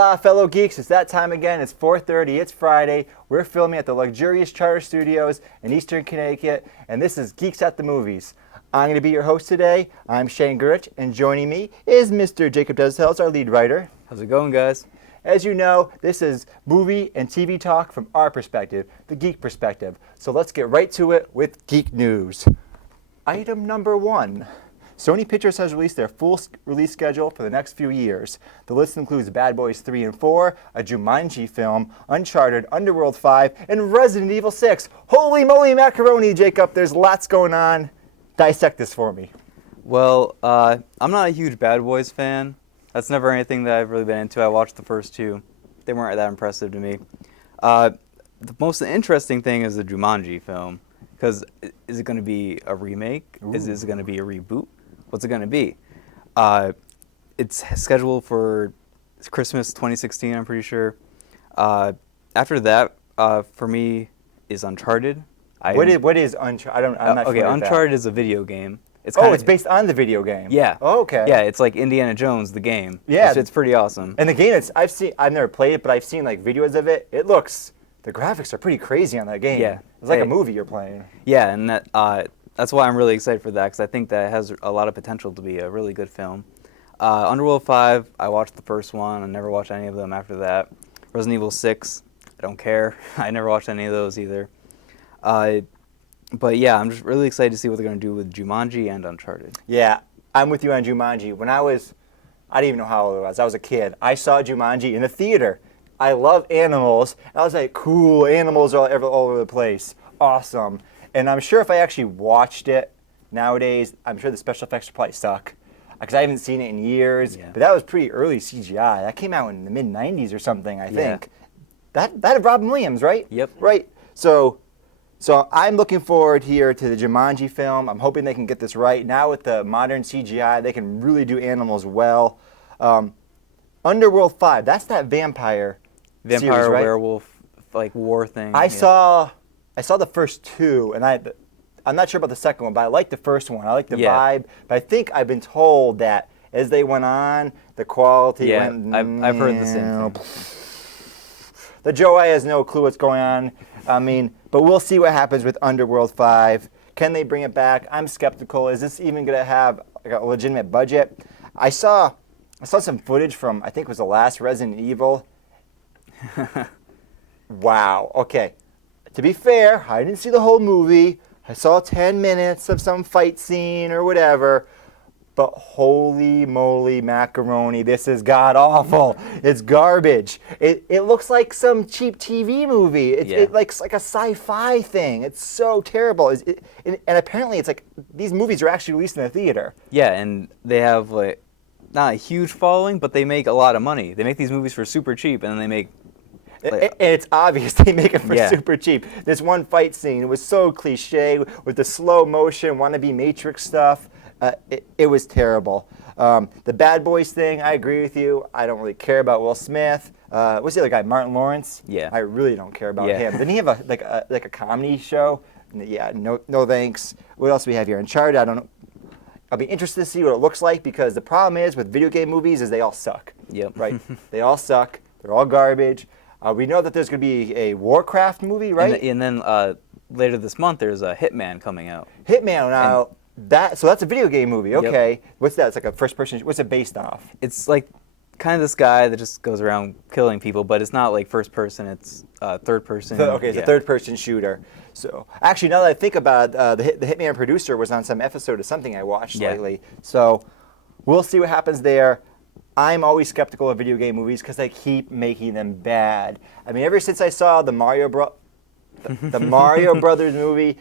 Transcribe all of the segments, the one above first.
Hola, fellow geeks. It's that time again. It's 4:30. It's Friday. We're filming at the luxurious Charter Studios in Eastern Connecticut, and this is Geeks at the Movies. I'm going to be your host today. I'm Shane Gurich, and joining me is Mr. Jacob Deshels, our lead writer. How's it going, guys? As you know, this is movie and TV talk from our perspective, the geek perspective. So let's get right to it with geek news. Item number 1. Sony Pictures has released their full release schedule for the next few years. The list includes Bad Boys 3 and 4, a Jumanji film, Uncharted, Underworld 5, and Resident Evil 6. Holy moly macaroni, Jacob, there's lots going on. Dissect this for me. Well, I'm not a huge Bad Boys fan. That's never anything that I've really been into. I watched the first two. They weren't that impressive to me. The most interesting thing is the Jumanji film, because is it going to be a remake? Ooh. Is it going to be a reboot? What's it going to be? It's scheduled for Christmas 2016, I'm pretty sure. After that, for me, is Uncharted. What is Uncharted? I'm not okay, sure. Uncharted is a video game. It's based on the video game. Yeah. Oh, okay. Yeah, it's like Indiana Jones, the game. Yeah. It's pretty awesome. And the game, I've never played it, but I've seen like videos of it. The graphics are pretty crazy on that game. Yeah. It's like a movie you're playing. Yeah, and that's why I'm really excited for that, because I think that it has a lot of potential to be a really good film. Underworld 5, I watched the first one. I never watched any of them after that. Resident Evil 6, I don't care. I never watched any of those either. But yeah, I'm just really excited to see what they're going to do with Jumanji and Uncharted. Yeah, I'm with you on Jumanji. I didn't even know how old I was a kid. I saw Jumanji in the theater. I love animals. I was like, cool, animals are all over the place. Awesome. And I'm sure if I actually watched it nowadays, I'm sure the special effects would probably suck, because I haven't seen it in years. Yeah. But that was pretty early CGI. That came out in the mid-'90s or something, I think. That had Robin Williams, right? Yep. Right. So I'm looking forward here to the Jumanji film. I'm hoping they can get this right. Now with the modern CGI, they can really do animals well. Underworld 5, that's that vampire series, right? Werewolf, like war thing. I saw the first two, and I'm not sure about the second one, but I like the first one. I like the vibe. But I think I've been told that as they went on, the quality went... I've heard the same thing. The Joe has no clue what's going on. I mean, but we'll see what happens with Underworld 5. Can they bring it back? I'm skeptical. Is this even going to have like a legitimate budget? I saw some footage from, I think it was the last Resident Evil. Wow. Okay. To be fair, I didn't see the whole movie. I saw 10 minutes of some fight scene or whatever. But holy moly macaroni, this is god-awful. It's garbage. It looks like some cheap TV movie. It looks like a sci-fi thing. It's so terrible. And apparently it's like these movies are actually released in the theater. Yeah, and they have like not a huge following, but they make a lot of money. They make these movies for super cheap, and then they make... And it's obvious they make it for super cheap. This one fight scene, it was so cliche with the slow motion, wannabe Matrix stuff. It was terrible. The Bad Boys thing, I agree with you. I don't really care about Will Smith. What's the other guy, Martin Lawrence? Yeah. I really don't care about him. Didn't he have a comedy show? Yeah, no thanks. What else do we have here? Uncharted, I don't know. I'll be interested to see what it looks like, because the problem is with video game movies is they all suck. Yep. Right? They all suck. They're all garbage. We know that there's going to be a Warcraft movie, right? And then later this month, there's a Hitman coming out. Hitman, now, that's a video game movie, okay. Yep. What's that? It's like a first-person, what's it based off? It's like kind of this guy that just goes around killing people, but it's not like first person, it's third person. Okay, it's a third-person shooter. So, actually, now that I think about it, the Hitman producer was on some episode of something I watched lately. So, we'll see what happens there. I'm always skeptical of video game movies because they keep making them bad. I mean, ever since I saw the Mario Brothers movie,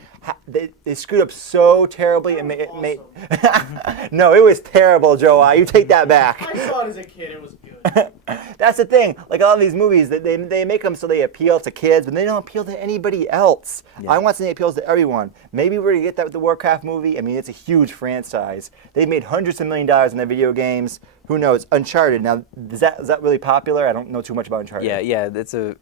they screwed up so terribly and made No, it was terrible, Joe. You take that back. I saw it as a kid. It was good. That's the thing. Like all of these movies, they make them so they appeal to kids, but they don't appeal to anybody else. Yeah. I want something that appeals to everyone. Maybe we're going to get that with the Warcraft movie. I mean, it's a huge franchise. They've made hundreds of $1 million in their video games. Who knows? Uncharted. Now, is that really popular? I don't know too much about Uncharted. Yeah, it's a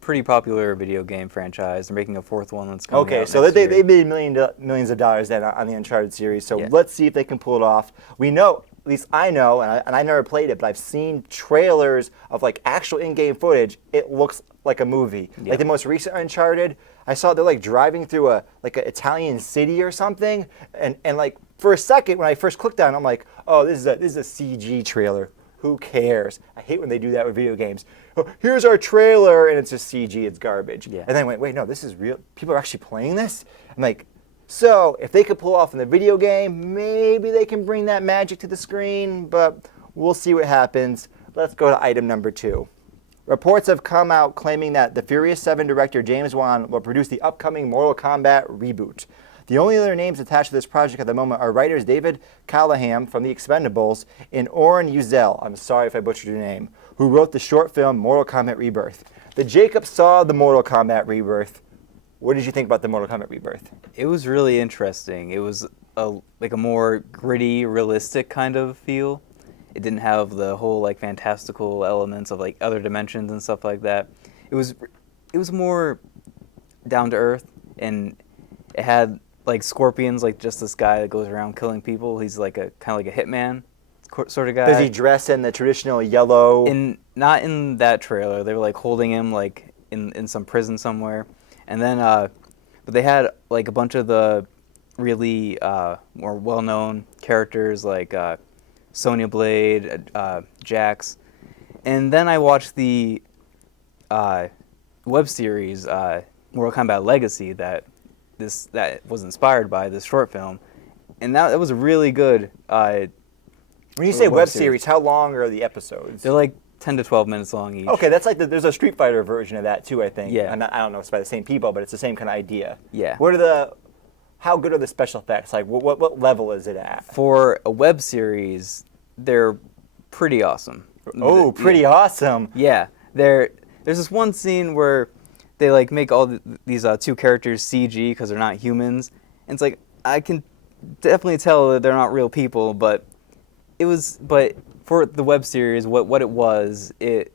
pretty popular video game franchise. They're making a fourth one that's coming out so next they year. made millions of dollars then on the Uncharted series. So let's see if they can pull it off. We know least I know, and I never played it, but I've seen trailers of like actual in-game footage. It looks like a movie. Yep. Like the most recent Uncharted, I saw they're like driving through a like an Italian city or something, and like for a second when I first clicked on it, I'm like, oh, this is a CG trailer. Who cares? I hate when they do that with video games. Oh, here's our trailer, and it's just CG. It's garbage. Yeah. And then I went, wait, no, this is real. People are actually playing this. I'm like, so if they could pull off in the video game, maybe they can bring that magic to the screen. But we'll see what happens. Let's go to item number 2. Reports have come out claiming that the Furious 7 director James Wan will produce the upcoming Mortal Kombat reboot. The only other names attached to this project at the moment are writers David Callahan from The Expendables and Oren Uzel, I'm sorry if I butchered your name, who wrote the short film Mortal Kombat Rebirth. The Jacob saw the Mortal Kombat Rebirth. What did you think about the Mortal Kombat Rebirth? It was really interesting. It was a more gritty, realistic kind of feel. It didn't have the whole like fantastical elements of like other dimensions and stuff like that. It was more down to earth, and it had like scorpions, like just this guy that goes around killing people. He's like a kind of like a hitman sort of guy. Does he dress in the traditional yellow? Not in that trailer. They were like holding him like in some prison somewhere, and then but they had like a bunch of the really more well-known characters like Sonya Blade, Jax, and then I watched the web series Mortal Kombat Legacy that was inspired by this short film, and that was a really good. When you say web series, how long are the episodes? They're like 10 to 12 minutes long each. Okay, that's like there's a Street Fighter version of that too, I think. Yeah. I don't know if it's by the same people, but it's the same kind of idea. Yeah. How good are the special effects? Like, what level is it at? For a web series, they're pretty awesome. Oh, pretty awesome. Yeah. There's this one scene where they like make all these 2 characters CG because they're not humans. And it's like, I can definitely tell that they're not real people, but for the web series, what it was, it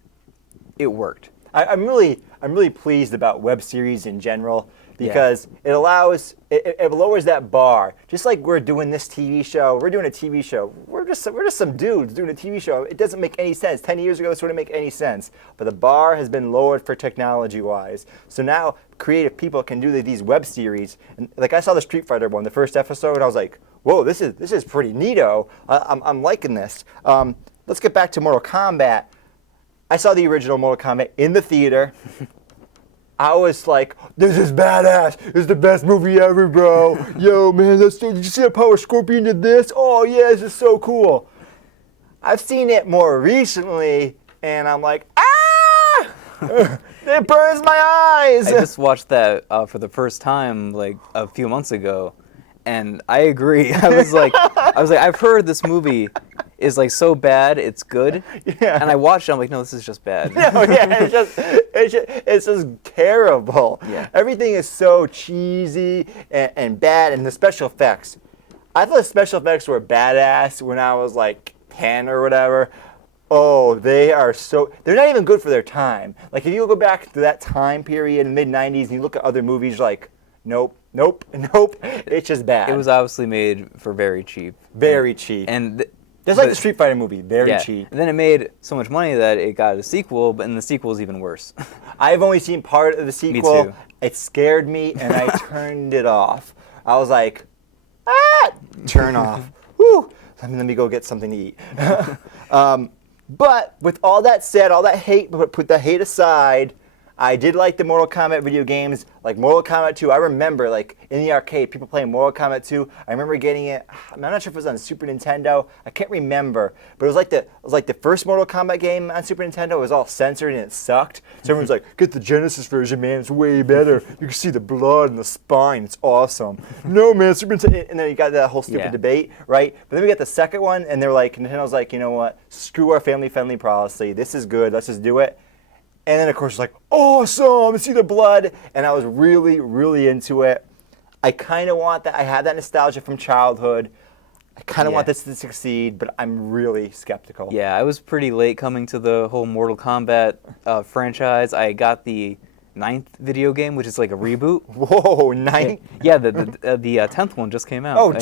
worked. I'm really pleased about web series in general because it lowers that bar. Just like we're doing this TV show, we're doing a TV show. We're just some dudes doing a TV show. It doesn't make any sense. 10 years ago, this wouldn't make any sense. But the bar has been lowered for technology-wise. So now creative people can do these web series. And like I saw the Street Fighter one, the first episode, I was like, whoa, this is pretty neato. I'm liking this. Let's get back to Mortal Kombat. I saw the original Mortal Kombat in the theater. I was like, this is badass. This is the best movie ever, bro. Yo, man, did you see the Power Scorpion did this? Oh, yeah, this is so cool. I've seen it more recently, and I'm like, ah! It burns my eyes. I just watched that for the first time like a few months ago, and I agree. I was like, I've heard this movie is like so bad it's good. Yeah. And I watched it, I'm like, no, this is just bad. No, yeah, it's just terrible. Yeah. Everything is so cheesy and bad, and the special effects. I thought the special effects were badass when I was like 10 or whatever. Oh, they're not even good for their time. Like if you go back to that time period in the mid-90s and you look at other movies, you're like, nope, it's just bad. It was obviously made for very cheap. Very cheap. And just like the Street Fighter movie, very cheap. And then it made so much money that it got a sequel, and the sequel is even worse. I've only seen part of the sequel. Me too. It scared me, and I turned it off. I was like, turn off. Whew, let me go get something to eat. But with all that said, all that hate, put the hate aside, I did like the Mortal Kombat video games, like Mortal Kombat 2. I remember, like, in the arcade, people playing Mortal Kombat 2. I remember getting it. I'm not sure if it was on Super Nintendo. I can't remember. But it was like the first Mortal Kombat game on Super Nintendo. It was all censored and it sucked. So everyone's like, get the Genesis version, man. It's way better. You can see the blood and the spine. It's awesome. No, man, Super Nintendo. And then you got that whole stupid debate, right? But then we got the second one, and they're like, Nintendo's like, you know what? Screw our family-friendly policy. This is good. Let's just do it. And then, of course, it's like, awesome, see the blood. And I was really, really into it. I kind of want that. I had that nostalgia from childhood. I kind of want this to succeed, but I'm really skeptical. Yeah, I was pretty late coming to the whole Mortal Kombat franchise. I got the ninth video game, which is like a reboot. Whoa, 9? Yeah, the 10th one just came out. Oh,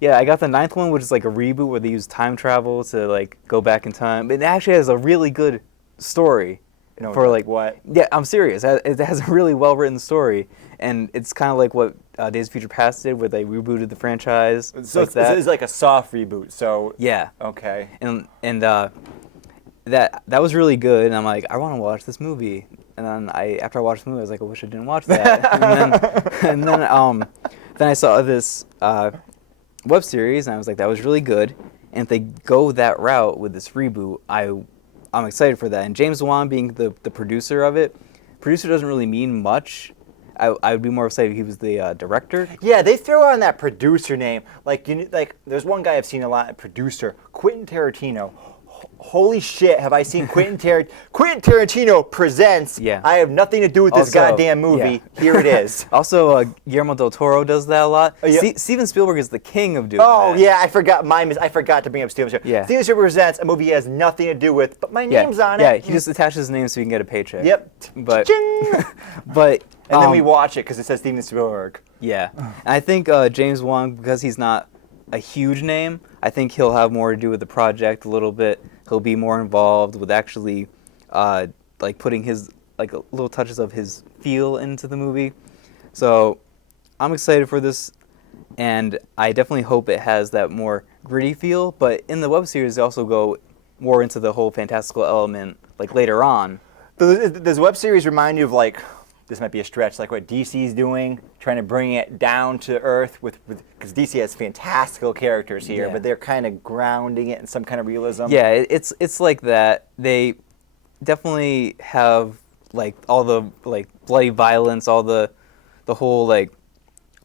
yeah, I got the 9th one, which is like a reboot where they use time travel to like go back in time. It actually has a really good story. No, for like what? Yeah, I'm serious. It has a really well written story, and it's kind of like what Days of Future Past did, where they rebooted the franchise. So like that. It's like a soft reboot. So Yeah. Okay. And that was really good, and I'm like, I want to watch this movie. And then after I watched the movie, I was like, I wish I didn't watch that. and then I saw this web series, and I was like, that was really good. And if they go that route with this reboot, I'm excited for that. And James Wan being the producer of it, producer doesn't really mean much. I would be more excited if he was the director. Yeah, they throw on that producer name. Like there's one guy I've seen a lot, producer, Quentin Tarantino. Holy shit, have I seen Quentin Tarantino presents, Yeah. I have nothing to do with this Also, goddamn movie. yeah. Here it is. Also, Guillermo del Toro does that a lot. Yeah. Steven Spielberg is the king of doing Oh, that. yeah, I forgot to bring up Steven Spielberg. Yeah. Steven Spielberg presents a movie he has nothing to do with, but my name's on it. Yeah, he just attaches his name so he can get a paycheck. Yep. But, Ching! but And then we watch it because it says Steven Spielberg. Yeah, and I think James Wan, because he's not a huge name, I think he'll have more to do with the project a little bit. He'll be more involved with actually, like putting his little touches of his feel into the movie. So, I'm excited for this, and I definitely hope it has that more gritty feel. But in the web series, they also go more into the whole fantastical element, like later on. Does web series remind you of this might be a stretch, like what DC's doing, trying to bring it down to earth because DC has fantastical characters here, Yeah. but they're kind of grounding it in some kind of realism. Yeah, it's like that. They definitely have like all the like bloody violence, all the whole like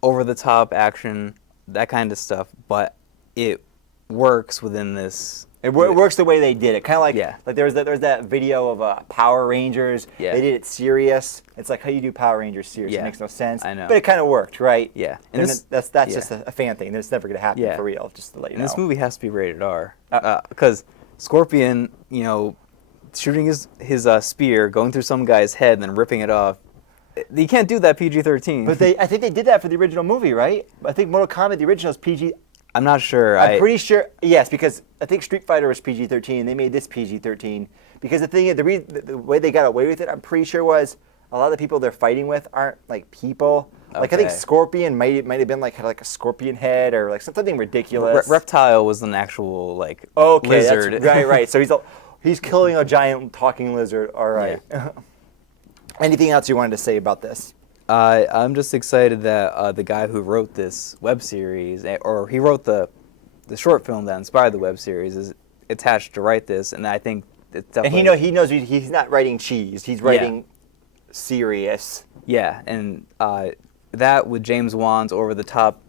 over the top action, that kind of stuff, but it works within this. It works the way they did it. Kind of like, Yeah. like there's that video of Power Rangers. Yeah. They did it serious. It's like how you do Power Rangers serious. Yeah. It makes no sense. I know. But it kind of worked, right? Yeah. And And this- that's yeah. just a fan thing. It's never going to happen Yeah. for real, just to let you And know. this movie has to be rated R because Scorpion, shooting his spear, going through some guy's head, and then ripping it off. You can't do that PG-13. But I think they did that for the original movie, right? I think Mortal Kombat, the original is PG. I'm not sure. I'm pretty sure, yes, because I think Street Fighter was PG-13, and they made this PG-13. Because the thing is, the way they got away with it, I'm pretty sure was a lot of the people they're fighting with aren't like people. Like I think Okay. Scorpion might have been had a scorpion head or like something ridiculous. Reptile was an actual Okay, lizard. that's right. So he's killing a giant talking lizard. All right. Yeah. Anything else you wanted to say about this? I'm just excited that the guy who wrote this web series, or he wrote the short film that inspired the web series, is attached to write this, and I think it's definitely. And he knows he's not writing cheese. He's writing serious. Yeah, and that with James Wan's over-the-top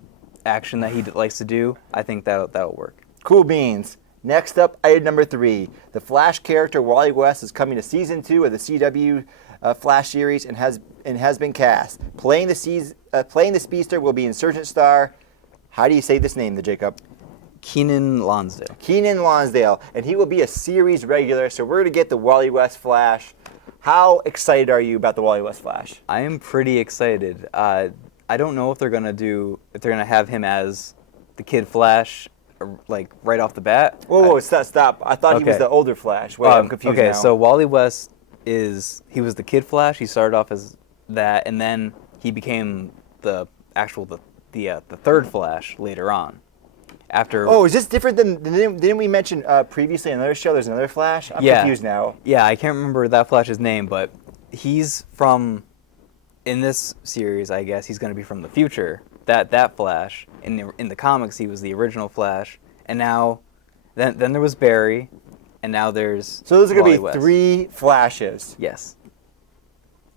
action that he likes to do, I think that'll work. Cool beans. Next up, item number 3. The Flash character Wally West is coming to season 2 of the CW Flash series and has been cast. Playing the speedster will be Insurgent star. How do you say this name, Jacob? Keenan Lonsdale. Keenan Lonsdale, and he will be a series regular. So we're gonna get the Wally West Flash. How excited are you about the Wally West Flash? I am pretty excited. I don't know if they're gonna have him as the Kid Flash, like right off the bat. Whoa, stop! I thought he was Okay. the older Flash. Wait, I'm confused okay, now. so Wally West he was the Kid Flash. He started off as that, and then he became the third Flash later on. After Oh, is this different than didn't we mention previously in another show? There's another Flash. I'm confused now. Yeah, I can't remember that Flash's name, but he's from in this series. I guess he's going to be from the future. That Flash in the comics, he was the original Flash, and now then there was Barry, and now there's So those are going Wally to be West. 3 Flashes. Yes.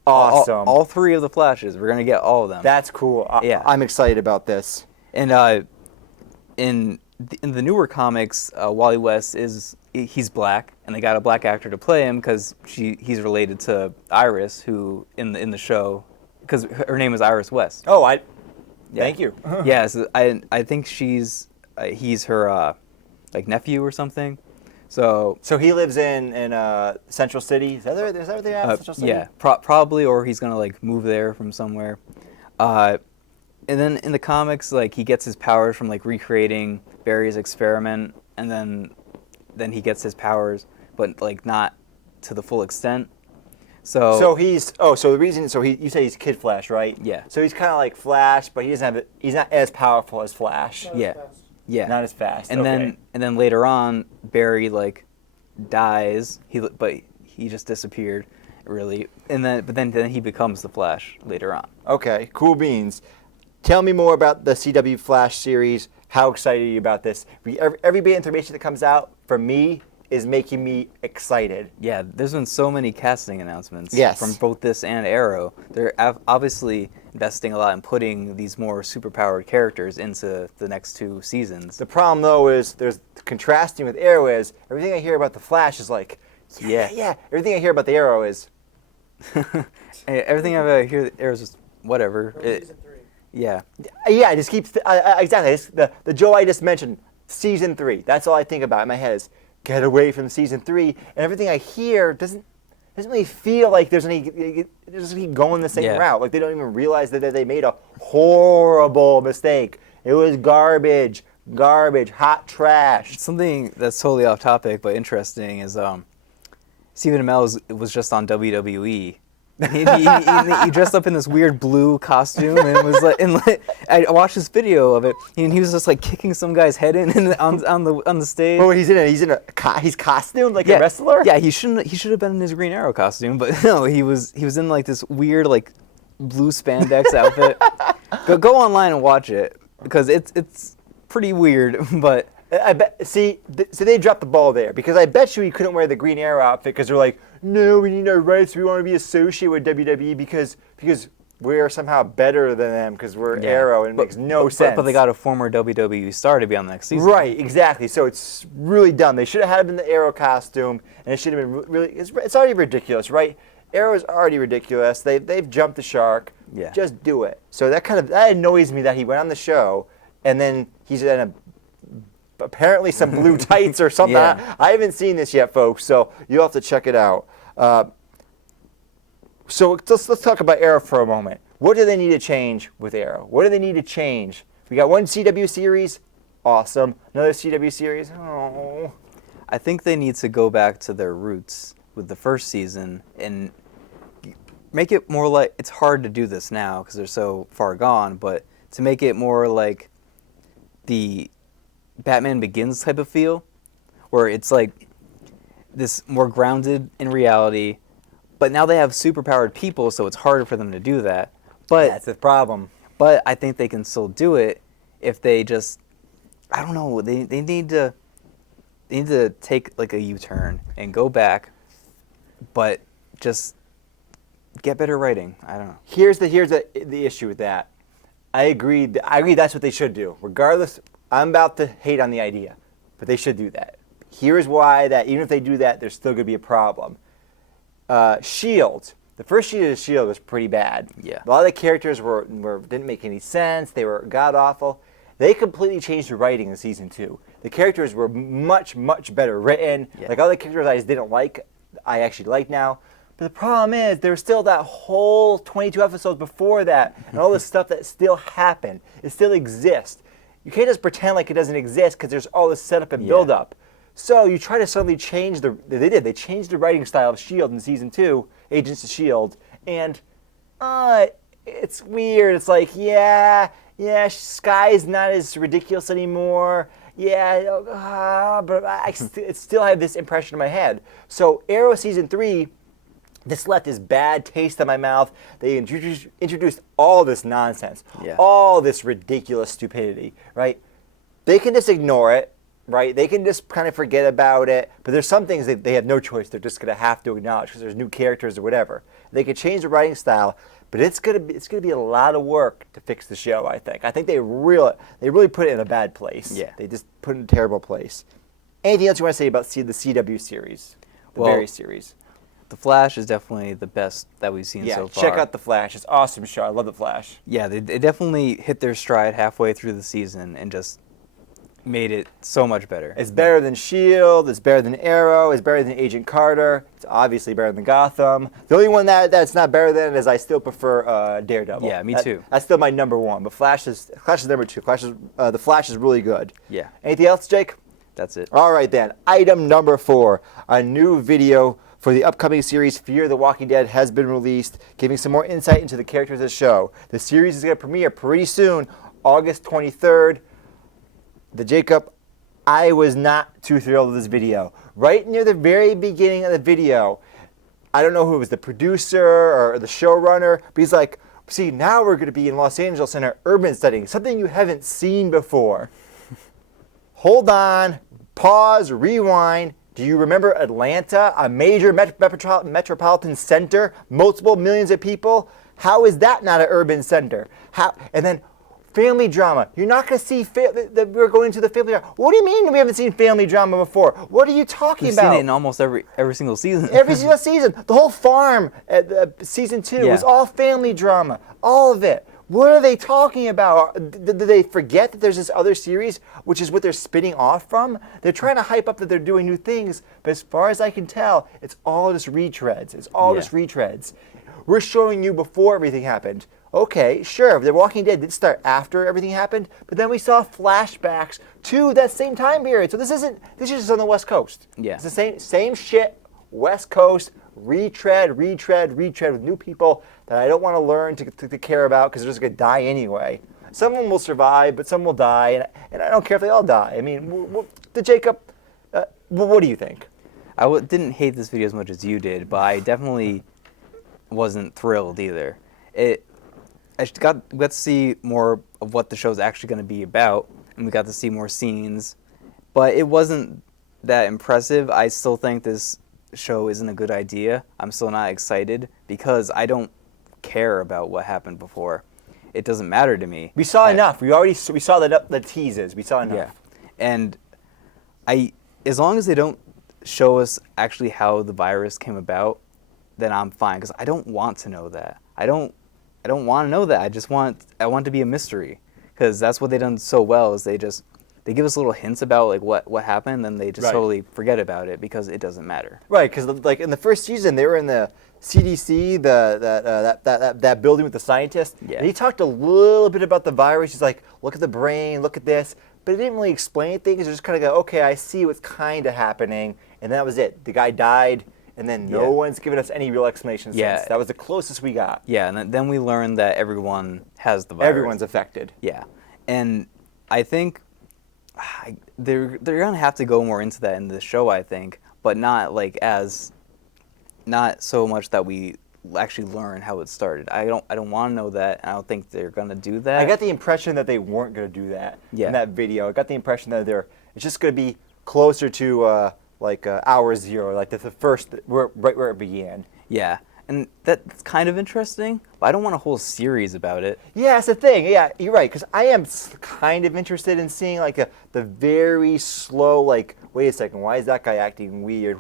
Awesome. All 3 of the Flashes. We're going to get all of them. That's cool. Yeah. I'm excited about this. And in the newer comics, Wally West he's black, and they got a black actor to play him because he's related to Iris, who in the show, because her name is Iris West. Oh, Yeah. thank you. Yeah, so I think he's her like nephew or something. So he lives in Central City. Is that where they're at? Central City? yeah, probably, or he's gonna like move there from somewhere. And then in the comics, like he gets his powers from like recreating Barry's experiment, and then he gets his powers, but like not to the full extent. So the reason you say he's Kid Flash, right? Yeah. So he's kind of like Flash, but he's not as powerful as Flash. Yeah. Not as fast. And then later on, Barry like dies. But he just disappeared, really. And then he becomes the Flash later on. Okay, cool beans. Tell me more about the CW Flash series. How excited are you about this? Every bit of information that comes out from me is making me excited. Yeah, there's been so many casting announcements from Yes. both this and Arrow. They're obviously investing a lot in putting these more superpowered characters into the next 2 seasons. The problem, though, is there's contrasting with Arrow is everything I hear about the Flash is like, yeah. Everything I hear about the Arrow is... Everything I hear Arrow is just whatever. Season 3. Yeah. Yeah, it just keeps... exactly. The Joe I just mentioned, Season 3. That's all I think about in my head is get away from Season 3. And everything I hear doesn't really feel like there's any going the same route. Like they don't even realize that they made a horrible mistake. It was garbage, hot trash. Something that's totally off topic but interesting is Stephen Amell was just on WWE. He dressed up in this weird blue costume and was like, I watched this video of it, and he was just like kicking some guy's head in on the stage. Oh, he's costumed like a wrestler? Yeah, he should have been in his Green Arrow costume, but no, he was in like this weird like blue spandex outfit. Go online and watch it because it's pretty weird, but. I bet. So they dropped the ball there because I bet you he couldn't wear the Green Arrow outfit because they're like, no, we need our rights. We want to be associated with WWE because we're somehow better than them because we're Arrow and it makes no sense. But they got a former WWE star to be on the next season. Right, exactly. So it's really dumb. They should have had him in the Arrow costume, and it should have been really. It's already ridiculous, right? Arrow's already ridiculous. They've jumped the shark. Yeah. Just do it. So that annoys me that he went on the show and then he's in apparently some blue tights or something. Yeah. I haven't seen this yet, folks, so you'll have to check it out. So let's talk about Arrow for a moment. What do they need to change with Arrow? What do they need to change? We got one CW series, awesome. Another CW series, oh. I think they need to go back to their roots with the first season and make it more like, it's hard to do this now because they're so far gone, but to make it more like the Batman Begins type of feel, where it's like this more grounded in reality, but now they have superpowered people, so it's harder for them to do that. But That's the problem. But I think they can still do it if they just, I don't know, they need to take like a U-turn and go back, but just get better writing. I don't know. Here's the issue with that. I agree that's what they should do. Regardless, I'm about to hate on the idea, but they should do that. Here's why that even if they do that, there's still going to be a problem. Shield. The first season of Shield was pretty bad. Yeah. A lot of the characters didn't make any sense. They were god awful. They completely changed the writing in season 2. The characters were much, much better written. Yeah. Like all the characters I just didn't like, I actually like now. But the problem is there's still that whole 22 episodes before that and all this stuff that still happened. It still exists. You can't just pretend like it doesn't exist because there's all this setup and build up. So you try to suddenly change they changed the writing style of S.H.I.E.L.D. in season 2, Agents of S.H.I.E.L.D., and it's weird. It's like, Sky's not as ridiculous anymore. But I still have this impression in my head. So Arrow season 3, this left this bad taste in my mouth. They introduced all this nonsense, all this ridiculous stupidity, right? They can just ignore it, right? They can just kind of forget about it. But there's some things that they have no choice. They're just going to have to acknowledge because there's new characters or whatever. They could change the writing style, but it's going to be a lot of work to fix the show. I think they really put it in a bad place. Yeah, they just put it in a terrible place. Anything else you want to say about the CW series, the Barry series? The Flash is definitely the best that we've seen so far. Yeah, check out The Flash. It's an awesome show. I love The Flash. Yeah, they definitely hit their stride halfway through the season and just made it so much better. It's better than S.H.I.E.L.D., it's better than Arrow, it's better than Agent Carter, it's obviously better than Gotham. The only one that's not better than it is I still prefer Daredevil. Yeah, me too. That's still my number one, but Flash is number two. The Flash is really good. Yeah. Anything else, Jake? That's it. All right then, item number 4, a new video for the upcoming series Fear the Walking Dead has been released, giving some more insight into the characters of the show. The series is going to premiere pretty soon, August 23rd. Jacob, I was not too thrilled with this video. Right near the very beginning of the video, I don't know who was the producer or the showrunner, but he's like, see, now we're going to be in Los Angeles in our urban setting, something you haven't seen before. Hold on, pause, rewind. Do you remember Atlanta, a major metropolitan center, multiple millions of people? How is that not an urban center? And then family drama. You're not going to see that we're going to the family drama. What do you mean we haven't seen family drama before? What are you talking about? We've seen it in almost every single season. Every single season. The whole farm at season 2 was all family drama. All of it. What are they talking about? Did they forget that there's this other series, which is what they're spinning off from? They're trying to hype up that they're doing new things, but as far as I can tell, it's all just retreads. It's all just retreads. We're showing you before everything happened. Okay, sure, The Walking Dead did start after everything happened, but then we saw flashbacks to that same time period. So this is just on the West Coast. Yeah. It's the same shit, West Coast, retread with new people that I don't want to learn to care about because they're just going to die anyway. Some of them will survive, but some will die, and I don't care if they all die. I mean, Jacob, what do you think? I didn't hate this video as much as you did, but I definitely wasn't thrilled either. I got to see more of what the show's actually going to be about, and we got to see more scenes, but it wasn't that impressive. I still think this show isn't a good idea. I'm still not excited because I don't care about what happened before. It doesn't matter to me. We saw enough. We saw the teases. We saw enough. Yeah, and as long as they don't show us actually how the virus came about, then I'm fine because I don't want to know that. I don't want to know that. I want it to be a mystery because that's what they've done so well is they give us little hints about like what happened, and then they just totally forget about it because it doesn't matter. Right, because like in the first season they were in the CDC, that building with the scientists. Yeah. And he talked a little bit about the virus. He's like, look at the brain, look at this, but he didn't really explain things. He just kind of go, okay, I see what's kind of happening, and that was it. The guy died. And then no one's given us any real explanation since. That was the closest we got. Yeah, and then we learned that everyone has the virus. Everyone's affected. Yeah, and I think they're gonna have to go more into that in the show. I think, but not so much that we actually learn how it started. I don't want to know that. And I don't think they're gonna do that. I got the impression that they weren't gonna do that in that video. I got the impression that it's just gonna be closer to. Hour 0, like the first, right where it began. Yeah, and that's kind of interesting, but I don't want a whole series about it. Yeah, that's the thing. Yeah, you're right, because I am kind of interested in seeing the very slow, wait a second, why is that guy acting weird?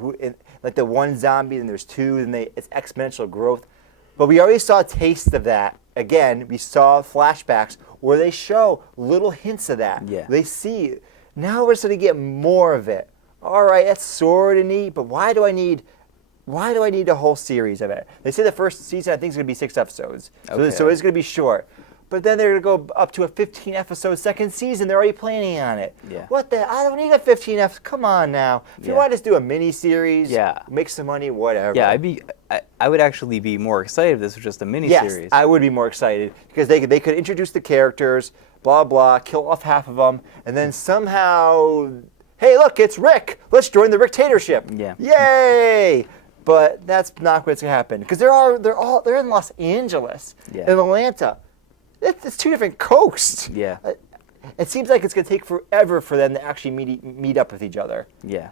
The one zombie, and there's 2, and it's exponential growth. But we already saw a taste of that. Again, we saw flashbacks where they show little hints of that. Yeah. They see, now we're starting to get more of it. All right, that's sort of neat, but why do I need a whole series of it? They say the first season, I think, is going to be 6 episodes. So it's going to be short. But then they're going to go up to a 15-episode second season. They're already planning on it. Yeah. What the? I don't need a 15 episode. Come on now. If you want to just do a mini-series, make some money, whatever. Yeah, I would actually be more excited if this was just a mini-series. Yes, I would be more excited because they could introduce the characters, blah, blah, kill off half of them, and then somehow... Hey, look, it's Rick. Let's join the Rick-tatorship. Yeah. Yay! But that's not what's going to happen because they're in Los Angeles, in Atlanta. It's 2 different coasts. Yeah. It seems like it's going to take forever for them to actually meet up with each other. Yeah.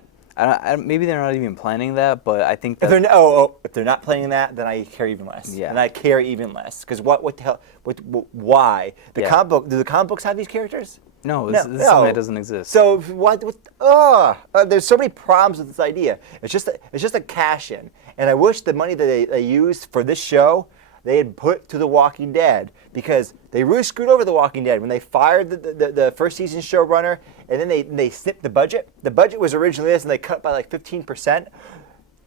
Maybe they're not even planning that, but I think that... If they're not planning that, then I care even less. Yeah. And I care even less because what the hell? Why? Do the comic books have these characters? No, this is something that doesn't exist. So there's so many problems with this idea. It's just a cash in, and I wish the money that they used for this show, they had put to The Walking Dead, because they really screwed over The Walking Dead when they fired the first season showrunner, and then they snipped the budget. The budget was originally this, and they cut by like 15%.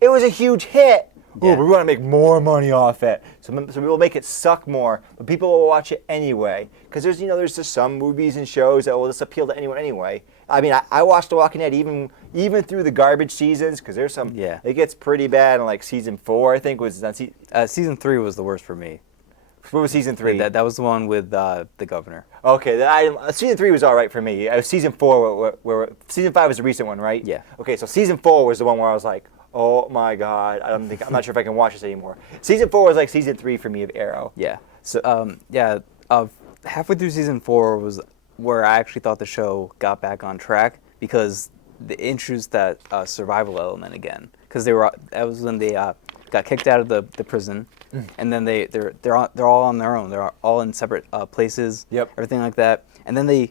It was a huge hit. Yeah. Ooh, we want to make more money off it, so we will make it suck more, but people will watch it anyway. Because there's just some movies and shows that will just appeal to anyone anyway. I mean, I watched The Walking Dead even through the garbage seasons, because there's some. Yeah. It gets pretty bad in like season 4, I think was on Season 3 was the worst for me. What was season 3? That was the one with the governor. Okay, season 3 was all right for me. Season 4, where season 5 was the recent one, right? Yeah. Okay, so season 4 was the one where I was like, oh my god, I'm not sure if I can watch this anymore. Season 4 was like season 3 for me of Arrow. Yeah. So halfway through season 4 was where I actually thought the show got back on track, because they introduced that survival element again. Because that was when they got kicked out of the prison, and then they're all on their own. They're all in separate places. Yep. Everything like that, and then they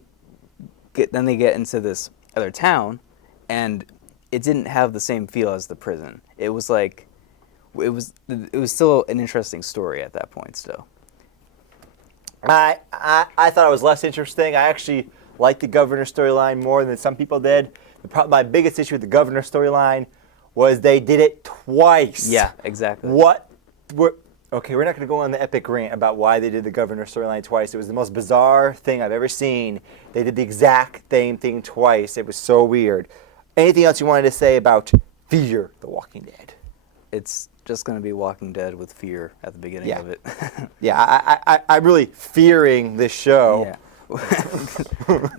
get into this other town, and it didn't have the same feel as the prison. It was like, it was still an interesting story at that point still. I thought it was less interesting. I actually liked the governor storyline more than some people did. My biggest issue with the governor storyline was they did it twice. Yeah, exactly. Okay, we're not going to go on the epic rant about why they did the governor storyline twice. It was the most bizarre thing I've ever seen. They did the exact same thing twice. It was so weird. Anything else you wanted to say about Fear the Walking Dead? It's just going to be Walking Dead with fear at the beginning of it. Yeah, I'm really fearing this show. Yeah.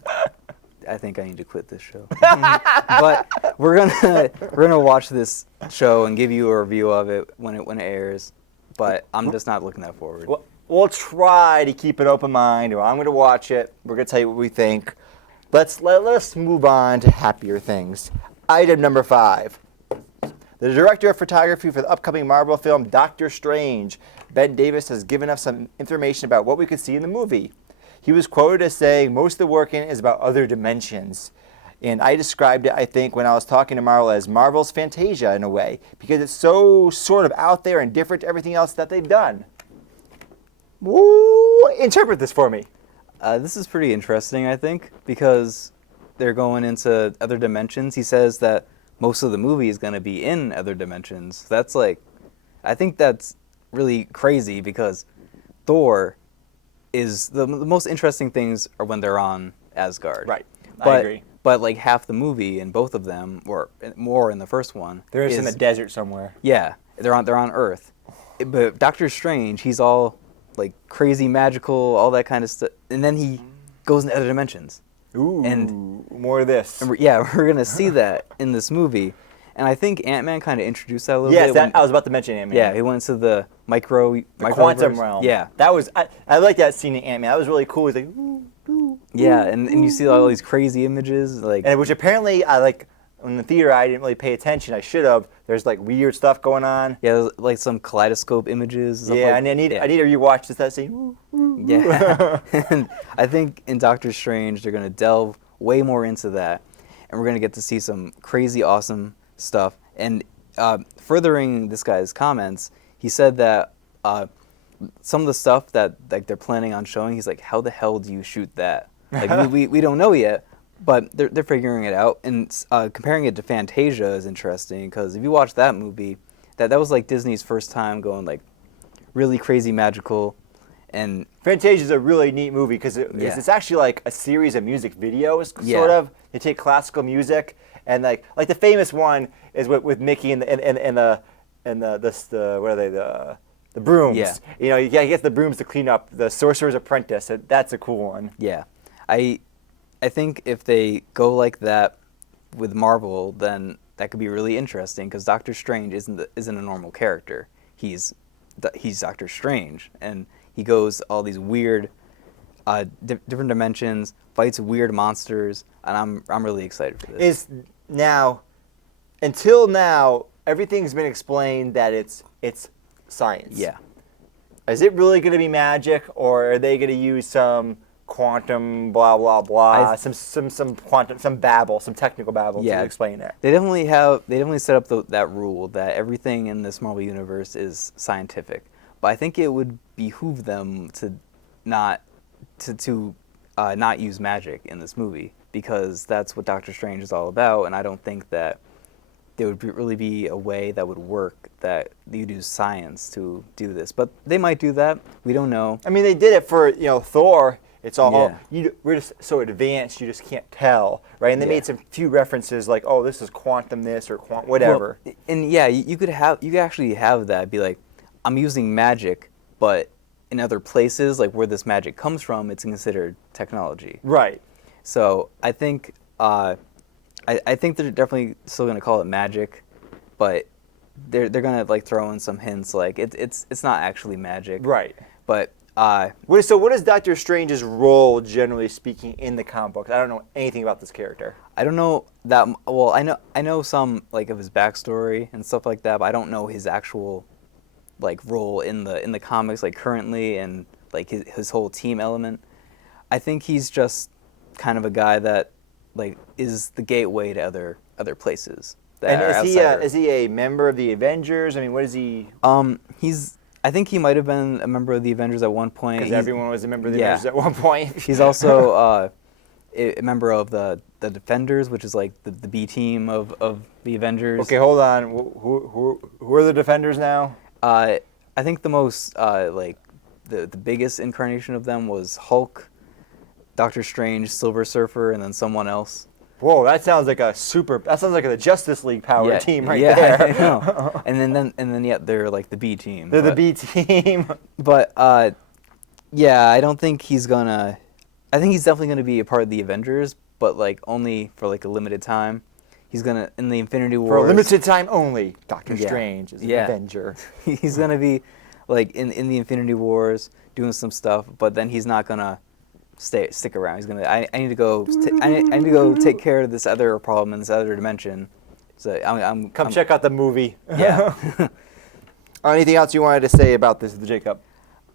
I think I need to quit this show. But we're gonna watch this show and give you a review of it when it airs. But I'm just not looking that forward. We'll try to keep an open mind. I'm going to watch it. We're going to tell you what we think. Let us move on to happier things. Item number 5. The director of photography for the upcoming Marvel film Doctor Strange, Ben Davis, has given us some information about what we could see in the movie. He was quoted as saying, most of the work in it is about other dimensions. And I described it, I think, when I was talking to Marvel as Marvel's Fantasia in a way, because it's so sort of out there and different to everything else that they've done. Woo! Interpret this for me. This is pretty interesting, I think, because they're going into other dimensions. He says that most of the movie is going to be in other dimensions. That's like, I think that's really crazy, because Thor is the most interesting things are when they're on Asgard. Right. I agree. But like half the movie in both of them, or more in the first one, They're in the desert somewhere. Yeah, they're on Earth. But Doctor Strange, he's all like crazy magical, all that kind of stuff, and then he goes into other dimensions. Ooh, and more of this. We're gonna see that in this movie, and I think Ant-Man kind of introduced that a little bit. Yes, I was about to mention Ant-Man. Yeah, he went to the quantum realm. Yeah, that was I like that scene in Ant-Man. That was really cool. He's like, ooh, ooh, yeah, and you see all these crazy images, like, and which apparently I like. In the theater, I didn't really pay attention. I should have. There's like weird stuff going on. Yeah, there's like some kaleidoscope images. Yeah, and I need to rewatch that scene. Ooh, ooh, yeah, and I think in Doctor Strange they're gonna delve way more into that, and we're gonna get to see some crazy, awesome stuff. And furthering this guy's comments, he said that some of the stuff that like they're planning on showing, he's like, how the hell do you shoot that? Like we don't know yet. But they're figuring it out, and comparing it to Fantasia is interesting, because if you watch that movie, that was like Disney's first time going like really crazy magical, and Fantasia is a really neat movie because it's actually like a series of music videos, sort of. They take classical music, and like the famous one is with Mickey and the what are they, the brooms. Yeah. You know, he gets the brooms to clean up the Sorcerer's Apprentice. That's a cool one. Yeah, I think if they go like that with Marvel, then that could be really interesting, because Doctor Strange isn't a normal character. He's Doctor Strange, and he goes all these weird, different dimensions, fights weird monsters, and I'm really excited for this. Until now, everything's been explained that it's science. Yeah. Is it really going to be magic, or are they going to use some quantum blah blah blah, some quantum, some babble, some technical babble to explain it? They definitely set up that rule that everything in this Marvel universe is scientific, but I think it would behoove them to not not use magic in this movie, because that's what Doctor Strange is all about, and I don't think that there would really be a way that would work that you'd use science to do this. But they might do that. We don't know. I mean, they did it for Thor. It's all Yeah. we're just so advanced, you just can't tell, right? And they made some few references like, oh, this is quantum this or whatever. Well, and yeah, you could actually have that be like, I'm using magic, but in other places, like where this magic comes from, it's considered technology. Right. So I think I think they're definitely still gonna call it magic, but they're gonna like throw in some hints like it's not actually magic. Right. But So what is Doctor Strange's role, generally speaking, in the comic books? I don't know anything about this character. I don't know that well. I know some like of his backstory and stuff like that, but I don't know his actual like role in the comics like currently, and like his whole team element. I think he's just kind of a guy that like is the gateway to other places. That are outsider. Is he a member of the Avengers? I mean, what is he? I think he might have been a member of the Avengers at one point. Because everyone was a member of the Avengers at one point. He's also a member of the Defenders, which is like the B team of the Avengers. Okay, hold on. Who are the Defenders now? I think the most like the biggest incarnation of them was Hulk, Doctor Strange, Silver Surfer, and then someone else. Whoa, that sounds like the Justice League power team right yeah, there. I know. And then they're like the B team. They're the B team. But yeah, I don't think he's gonna. I think he's definitely gonna be a part of the Avengers, but like only for like a limited time. He's gonna in the Infinity Wars. For a limited time only. Doctor Strange is an Avenger. He's gonna be like in the Infinity Wars doing some stuff, but then he's not gonna stick around. He's gonna. I need to go. I need to go take care of this other problem in this other dimension. So I'm check out the movie. Yeah. Anything else you wanted to say about this, Jacob?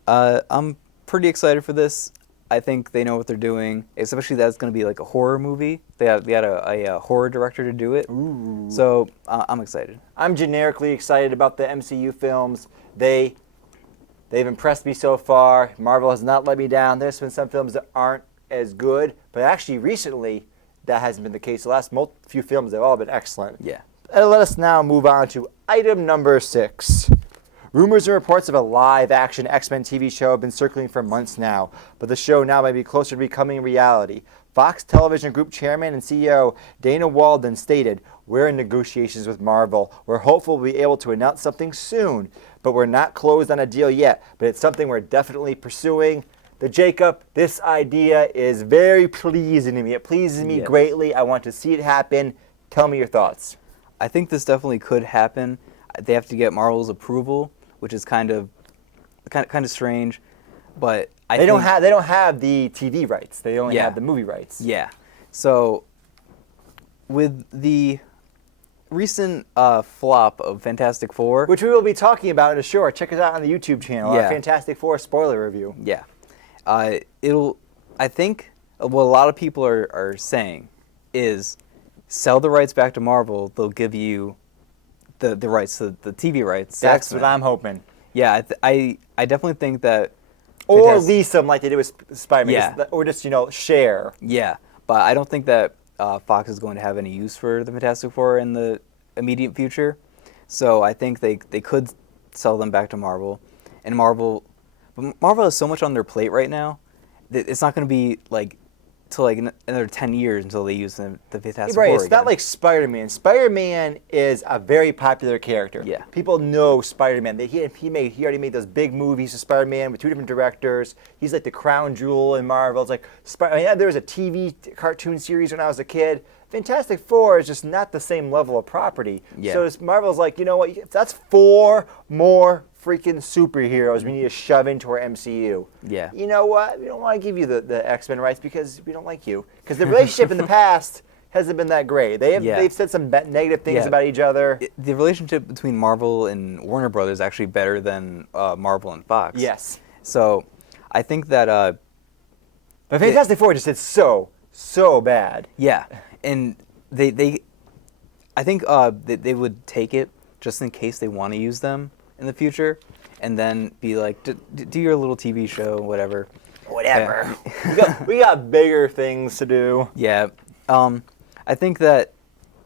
I'm pretty excited for this. I think they know what they're doing, especially that it's going to be like a horror movie. They had a horror director to do it. Ooh. So I'm excited. I'm generically excited about the MCU films. They've impressed me so far. Marvel has not let me down. There's been some films that aren't as good, but actually recently that hasn't been the case. The last few films, they've all been excellent. Yeah. And let us now move on to item number 6. Rumors and reports of a live-action X-Men TV show have been circling for months now, but the show now might be closer to becoming reality. Fox Television Group Chairman and CEO Dana Walden stated, "We're in negotiations with Marvel. We're hopeful we'll be able to announce something soon, but we're not closed on a deal yet, but it's something we're definitely pursuing." Jacob, this idea is very pleasing to me. It pleases me greatly. I want to see it happen. Tell me your thoughts. I think this definitely could happen. They have to get Marvel's approval, which is kind of strange, but they don't have the TV rights. They only have the movie rights. Yeah. So with the recent flop of Fantastic Four, which we will be talking about in a short. Check us out on the YouTube channel. Our Fantastic Four spoiler review. Yeah. I think what a lot of people are saying is sell the rights back to Marvel. They'll give you the rights to the TV rights. That's what I'm hoping. Yeah, I definitely think that. Or lease them like they did with Spider-Man. Yeah. Or just, share. Yeah, but I don't think that Fox is going to have any use for the Fantastic Four in the immediate future. So I think they could sell them back to Marvel. And Marvel has so much on their plate right now that it's not going to be like till like another 10 years until they use the Fantastic Four It's again. not like Spider-Man. Spider-Man is a very popular character. Yeah. People know Spider-Man. He already made those big movies of Spider-Man with 2 different directors. He's like the crown jewel in Marvel. It's like there was a TV cartoon series when I was a kid. Fantastic Four is just not the same level of property. Yeah. So Marvel's like, you know what? If that's 4 more freaking superheroes we need to shove into our MCU. Yeah. You know what? We don't want to give you the X-Men rights because we don't like you. Because the relationship in the past hasn't been that great. They've said some negative things about each other. The relationship between Marvel and Warner Brothers is actually better than Marvel and Fox. Yes. So I think that. But Fantastic Four just did so bad. Yeah, and I think they would take it just in case they want to use them in the future. and then be like, do your little TV show, whatever. Whatever. we got bigger things to do. Yeah. I think that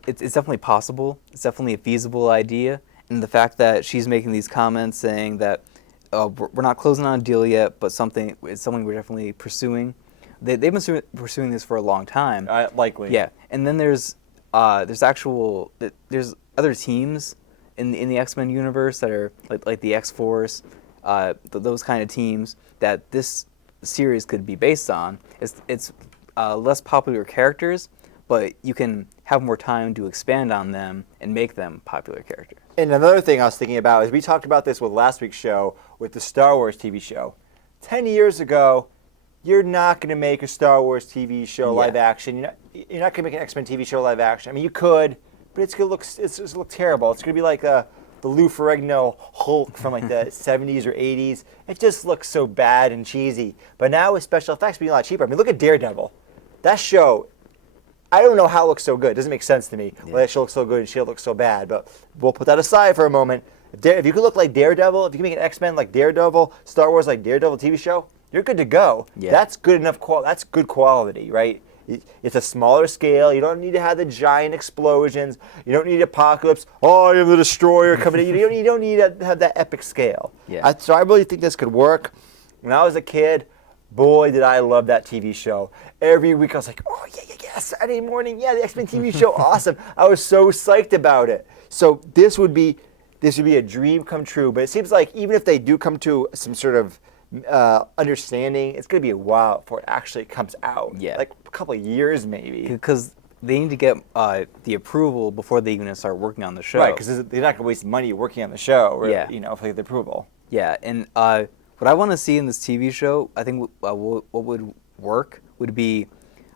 it's definitely possible. It's definitely a feasible idea. And the fact that she's making these comments saying that we're not closing on a deal yet, but it's something we're definitely pursuing. They've been pursuing this for a long time. Likely. Yeah. And then there's other teams in the X-Men universe that are like the X-Force, those kind of teams that this series could be based on. It's less popular characters, but you can have more time to expand on them and make them popular characters. And another thing I was thinking about is we talked about this with last week's show with the Star Wars TV show. 10 years ago, you're not going to make a Star Wars TV show live action. You're not going to make an X-Men TV show live action. I mean, you could, but it's going to look terrible. It's going to be like the Lou Ferrigno Hulk from like the 70s or 80s. It just looks so bad and cheesy. But now with special effects being a lot cheaper, I mean, look at Daredevil. That show, I don't know how it looks so good. It doesn't make sense to me. Yeah. Why that show looks so good and she looks so bad. But we'll put that aside for a moment. If you could look like Daredevil, if you can make an X-Men like Daredevil, Star Wars like Daredevil TV show, you're good to go. Yeah. That's good enough. That's good quality, right? It's a smaller scale. You don't need to have the giant explosions. You don't need Apocalypse. Oh, I am the Destroyer coming in. You don't need to have that epic scale. Yeah. So I really think this could work. When I was a kid, boy, did I love that TV show. Every week I was like, oh, yeah, Saturday morning, yeah, the X-Men TV show, awesome. I was so psyched about it. So this would be a dream come true. But it seems like even if they do come to some sort of understanding, it's going to be a while before it actually comes out. Yeah. Like a couple of years maybe. Because they need to get the approval before they even start working on the show. Right, because they're not going to waste money working on the show, if they get the approval. Yeah, and what I want to see in this TV show, I think what would work would be,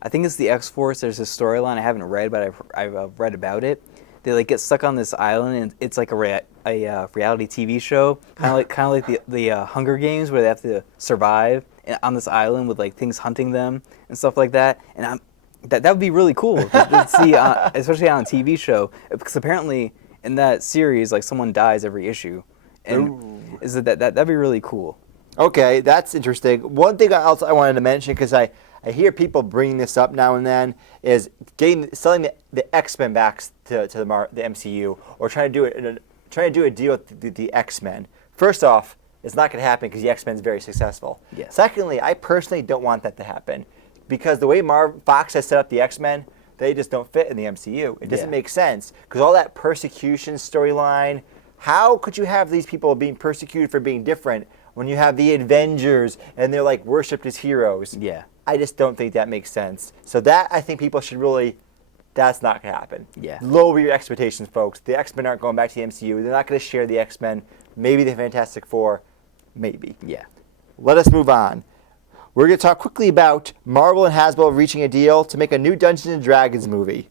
I think it's the X-Force. There's a storyline I haven't read, but I've read about it. They get stuck on this island, and it's like a reality TV show, kind of like the Hunger Games, where they have to survive on this island with like things hunting them and stuff like that. And that would be really cool to see, especially on a TV show, because apparently in that series, like someone dies every issue, and that'd be really cool. Okay, that's interesting. One thing else I wanted to mention, because I hear people bringing this up now and then, is selling the X-Men back to the MCU, or trying to do a deal with the X-Men. First off, it's not going to happen because the X-Men is very successful. Yes. Secondly, I personally don't want that to happen, because the way Fox has set up the X-Men, they just don't fit in the MCU. It doesn't make sense, because all that persecution storyline, how could you have these people being persecuted for being different when you have the Avengers and they're like worshipped as heroes? Yeah. I just don't think that makes sense. So that, I think people should really, that's not going to happen. Yeah. Lower your expectations, folks. The X-Men aren't going back to the MCU. They're not going to share the X-Men. Maybe the Fantastic Four. Maybe. Yeah. Let us move on. We're going to talk quickly about Marvel and Hasbro reaching a deal to make a new Dungeons & Dragons movie.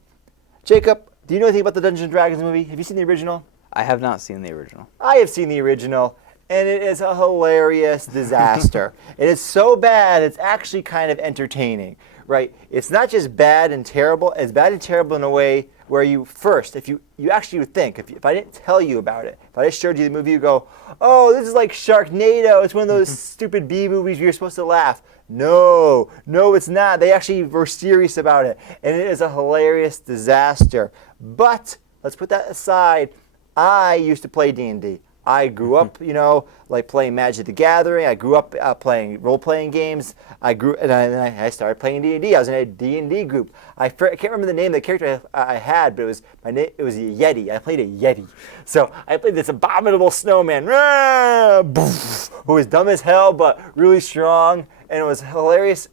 Jacob, do you know anything about the Dungeons & Dragons movie? Have you seen the original? I have not seen the original. I have seen the original, and it is a hilarious disaster. It is so bad, it's actually kind of entertaining, right? It's not just bad and terrible. It's bad and terrible in a way where you first, if you actually would think, if I didn't tell you about it, if I just showed you the movie, you go, oh, this is like Sharknado. It's one of those stupid B movies where you're supposed to laugh. No, it's not. They actually were serious about it, and it is a hilarious disaster. But let's put that aside. I used to play D&D. I grew up, like playing Magic the Gathering. I grew up playing role-playing games. And I started playing D&D. I was in a D&D group. I can't remember the name of the character I had, but it was a Yeti. I played a Yeti. So I played this abominable snowman, who was dumb as hell but really strong. And it was hilarious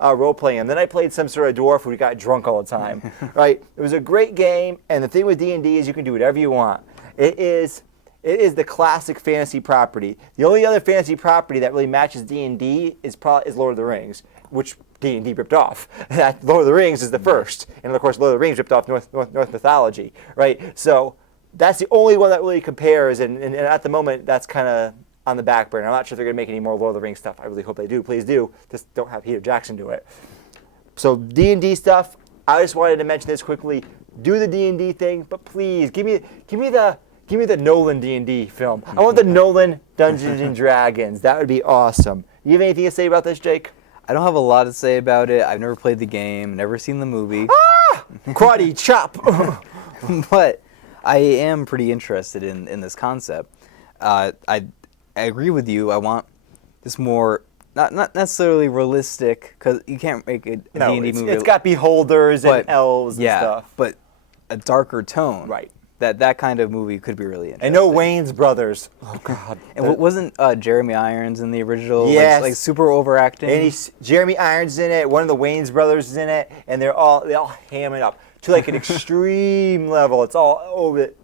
role-playing. And then I played some sort of dwarf who got drunk all the time. Right? It was a great game. And the thing with D&D is you can do whatever you want. It is the classic fantasy property. The only other fantasy property that really matches D&D is Lord of the Rings, which D&D ripped off. Lord of the Rings is the first. And of course, Lord of the Rings ripped off North mythology. Right? So that's the only one that really compares. And at the moment, that's kind of on the back burner. I'm not sure if they're going to make any more Lord of the Rings stuff. I really hope they do. Please do. Just don't have Peter Jackson do it. So D&D stuff, I just wanted to mention this quickly. Do the D&D thing, but please give me the Give me the Nolan D&D film. I want the Nolan Dungeons and Dragons. That would be awesome. You have anything to say about this, Jake? I don't have a lot to say about it. I've never played the game, never seen the movie. Karate chop. But I am pretty interested in this concept. I agree with you. I want this more, not necessarily realistic, because you can't make a D&D movie. It's got beholders and elves and stuff. But a darker tone. Right. That kind of movie could be really interesting. And no Wayans brothers. Oh, God. And wasn't Jeremy Irons in the original? Yes. Like super overacting? And Jeremy Irons in it. One of the Wayans brothers is in it. And they all ham it up to like an extreme level. It's all over it.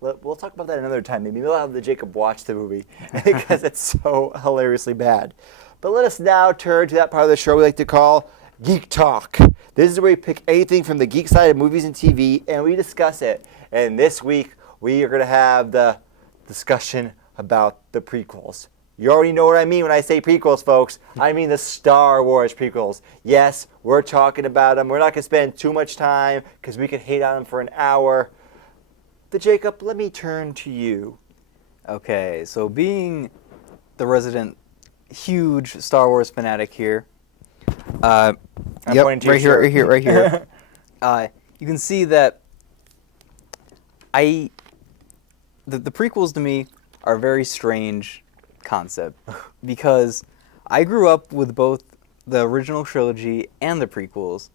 We'll talk about that another time. Maybe we'll have the Jacob watch the movie because it's so hilariously bad. But let us now turn to that part of the show we like to call Geek Talk. This is where we pick anything from the geek side of movies and TV and we discuss it. And this week we are going to have the discussion about the prequels. You already know what I mean when I say prequels, folks. I mean the Star Wars prequels. Yes, we're talking about them. We're not going to spend too much time because we could hate on them for an hour. But Jacob, let me turn to you. Okay, so being the resident huge Star Wars fanatic here, I'm pointing to your right here. You can see that the prequels to me are a very strange concept because I grew up with both the original trilogy and the prequels,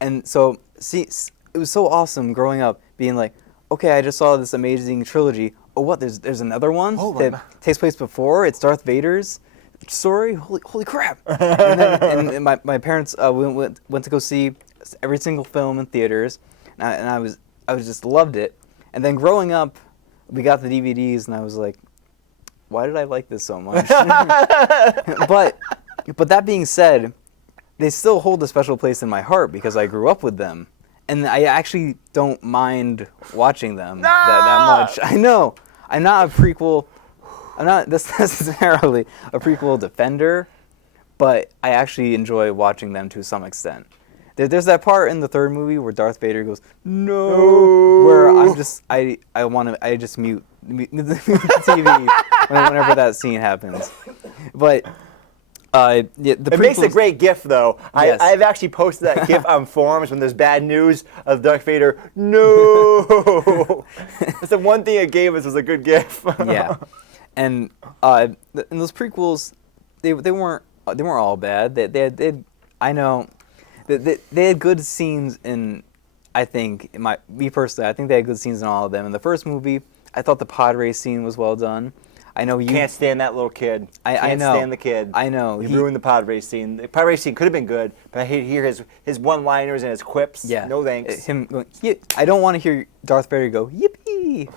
and so it was so awesome growing up being like, okay, I just saw this amazing trilogy. Oh, what? There's another one that takes place before. It's Darth Vader's story. Holy crap! and my parents went to go see every single film in theaters, and I was just loved it. And then growing up, we got the DVDs, and I was like, why did I like this so much? but that being said, they still hold a special place in my heart because I grew up with them. And I actually don't mind watching them that much. I know. I'm not necessarily a prequel defender, but I actually enjoy watching them to some extent. There's that part in the third movie where Darth Vader goes, no, where I just mute the TV whenever that scene happens. But it makes a great GIF, though. Yes. I've actually posted that GIF on forums when there's bad news of Darth Vader. No, it's the one thing it gave us was a good GIF. Yeah, and in those prequels, they weren't all bad. They had good scenes in. I think me personally, I think they had good scenes in all of them. In the first movie, I thought the pod race scene was well done. I know you can't stand that little kid. I know. Can't stand the kid. I know. He ruined the pod race scene. The pod race scene could have been good, but I hate to hear his one-liners and his quips. Yeah. No thanks. Him going, I don't want to hear Darth Vader go, yippee.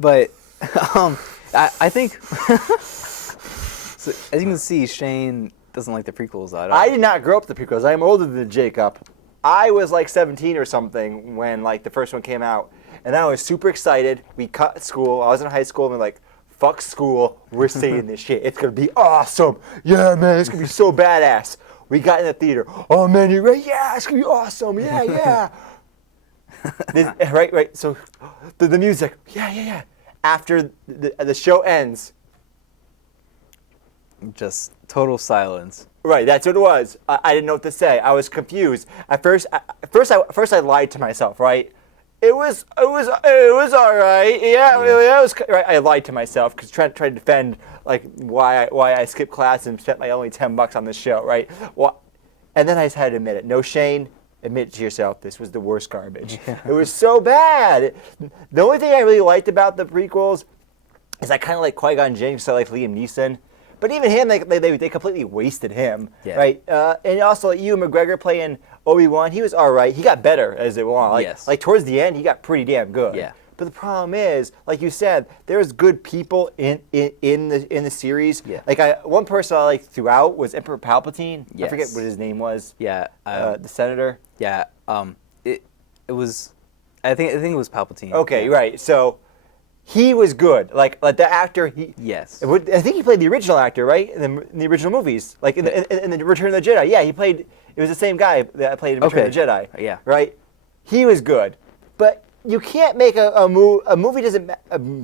But I think, so, as you can see, Shane doesn't like the prequels at all. I did not grow up with the prequels. I am older than Jacob. I was like 17 or something when like the first one came out, and I was super excited. We cut school. I was in high school, and we're like, fuck school, we're seeing this shit. It's going to be awesome. Yeah, man, it's going to be so badass. We got in the theater. Oh, man, you're right? Yeah, it's going to be awesome. Yeah. Right. So the music. Yeah. After the show ends. Just total silence. Right, that's what it was. I didn't know what to say. I was confused. At first I lied to myself, right? It was all right. Yeah, it was right. I lied to myself because trying to defend like why I skipped class and spent my only $10 on this show, right? Well, and then I just had to admit it. No, Shane, admit to yourself this was the worst garbage. Yeah. It was so bad. The only thing I really liked about the prequels is I kind of like Qui-Gon Jinn because I like Liam Neeson. But even him, they completely wasted him, right? And also, Ewan McGregor playing Obi-Wan, he was all right. He got better as it went on. Like towards the end, he got pretty damn good. Yeah. But the problem is, like you said, there's good people in the series. Yeah. Like one person I liked throughout was Emperor Palpatine. Yes. I forget what his name was. Yeah. The senator. Yeah. It was. I think it was Palpatine. Okay. Yeah. Right. So. He was good, like the actor. Yes. I think he played the original actor, right? In the original movies, like in the Return of the Jedi. Yeah, he played. It was the same guy that played in Return of the Jedi. Yeah. Right. He was good, but you can't make a movie doesn't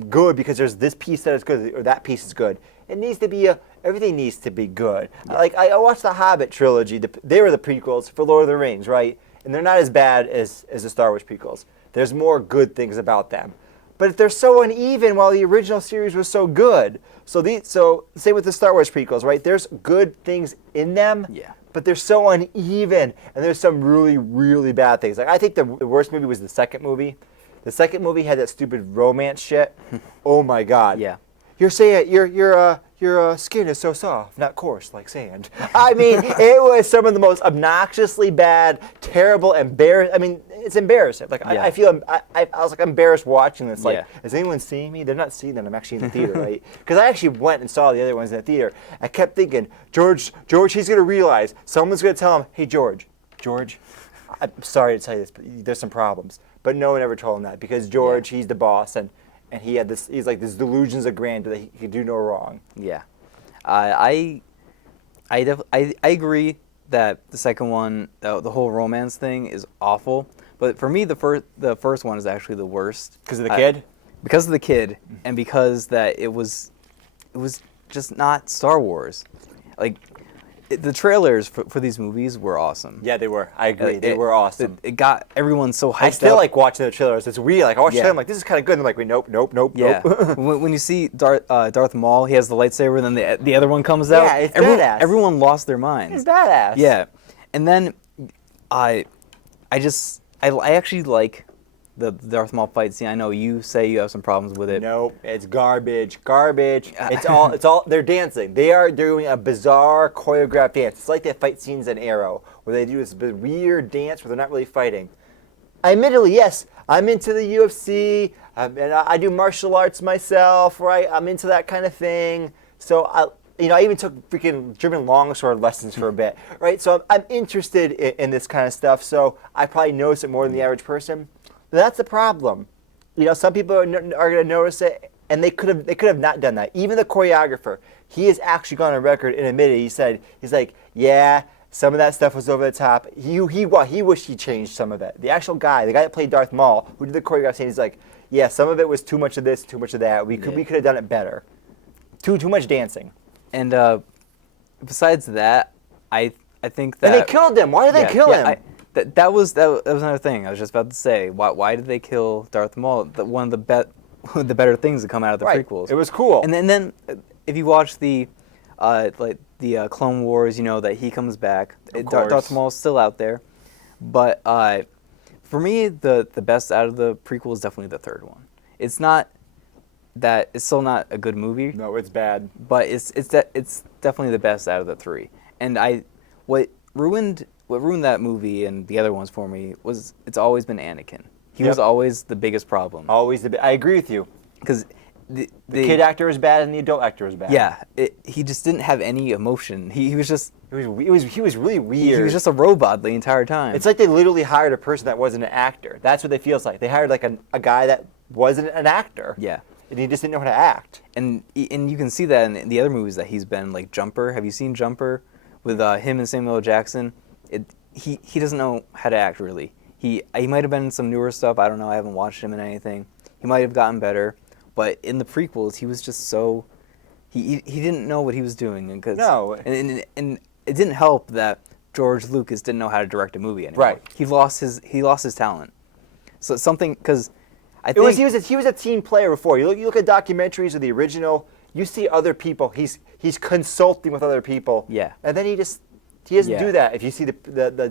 good because there's this piece that is good or that piece is good. It needs to be everything needs to be good. Yeah. Like I watched the Hobbit trilogy. They were the prequels for Lord of the Rings, right? And they're not as bad as the Star Wars prequels. There's more good things about them, but they're so uneven. While the original series was so good, so same with the Star Wars prequels, right? There's good things in them. Yeah. But they're so uneven, and there's some really, really bad things. Like I think the worst movie was the second movie. The second movie had that stupid romance shit. Oh my god. Yeah. You're saying your skin is so soft, not coarse like sand. I mean, it was some of the most obnoxiously bad, terrible, embarrassing. I mean, it's embarrassing. Like Yeah. I feel I was like embarrassed watching this. Like, Yeah. is anyone seeing me? They're not seeing that I'm actually in the theater, right? Because I actually went and saw the other ones in the theater. I kept thinking, George, he's gonna realize someone's gonna tell him, hey, George, I'm sorry to tell you this, but there's some problems. But no one ever told him that because George, he's the boss, and he had this. He's like this delusions of grandeur that he could do no wrong. Yeah, I agree that the second one, the whole romance thing, is awful. But for me, the first one is actually the worst. Because of the kid? Because of the kid, and because that it was just not Star Wars. Like the trailers for these movies were awesome. Yeah, they were. I agree. They were awesome. It got everyone so hyped up. I still like watching the trailers. It's weird. Like I watch the Yeah. trailer, I'm like, this is kind of good. And I'm like, wait, nope. Yeah. when you see Darth Maul, he has the lightsaber, and then the other one comes out. Yeah, it's badass. Everyone lost their minds. It's badass. Yeah, and then I actually like the Darth Maul fight scene. I know you say you have some problems with it. Nope, it's garbage. It's all. They're dancing. They are doing a bizarre choreographed dance. It's like the fight scenes in Arrow, where they do this weird dance where they're not really fighting. Admittedly, yes, I'm into the UFC, and I do martial arts myself, right? I'm into that kind of thing. So I even took freaking German longsword lessons for a bit, right? So I'm interested in this kind of stuff. So I probably notice it more than the average person. But that's the problem. Some people are going to notice it, and they could have not done that. Even the choreographer, he has actually gone on record and admitted. He's like, yeah, some of that stuff was over the top. He wished he changed some of it. The actual guy, the guy that played Darth Maul, who did the choreography, he's like, yeah, some of it was too much of this, too much of that. We could have done it better. Too much dancing. And besides that, I think that. And they killed him. Why did they kill him? That was another thing I was just about to say. Why did they kill Darth Maul? One of the better things that come out of the prequels. It was cool. And then if you watch the Clone Wars, that he comes back. Darth Maul's still out there, but for me the best out of the prequel is definitely the third one. It's still not a good movie. No, it's bad. But it's definitely the best out of the three. And what ruined that movie and the other ones for me was it's always been Anakin. He was always the biggest problem. Always I agree with you. Because the kid actor is bad and the adult actor is bad. Yeah, he just didn't have any emotion. He was just. He was really weird. He was just a robot the entire time. It's like they literally hired a person that wasn't an actor. That's what it feels like. They hired like a guy that wasn't an actor. Yeah. And he just didn't know how to act. And you can see that in the other movies that he's been, like Jumper. Have you seen Jumper with him and Samuel L. Jackson? He doesn't know how to act really. He might have been in some newer stuff. I don't know. I haven't watched him in anything. He might have gotten better, but in the prequels he was just so he didn't know what he was doing. And it didn't help that George Lucas didn't know how to direct a movie anymore. Right. He lost his talent. So something because. He was a team player before. You look at documentaries of the original. You see other people. He's consulting with other people. Yeah. And then he doesn't do that. If you see the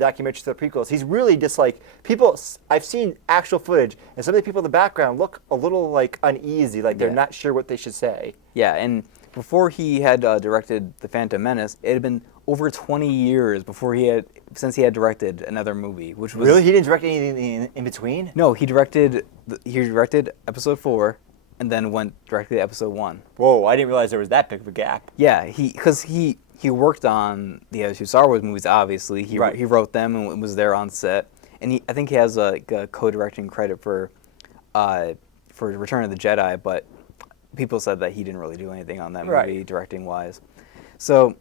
documentaries of the prequels, he's really just like people. I've seen actual footage, and some of the people in the background look a little like uneasy, like they're not sure what they should say. Yeah, and before he had directed The Phantom Menace, it had been over 20 years since he had directed another movie, which was really he didn't direct anything in between. No, he directed Episode 4, and then went directly to Episode 1. Whoa, I didn't realize there was that big of a gap. Yeah, because he worked on the other two Star Wars movies. Obviously, he wrote them and was there on set, and I think he has a co-directing credit for Return of the Jedi, but people said that he didn't really do anything on that movie directing wise. So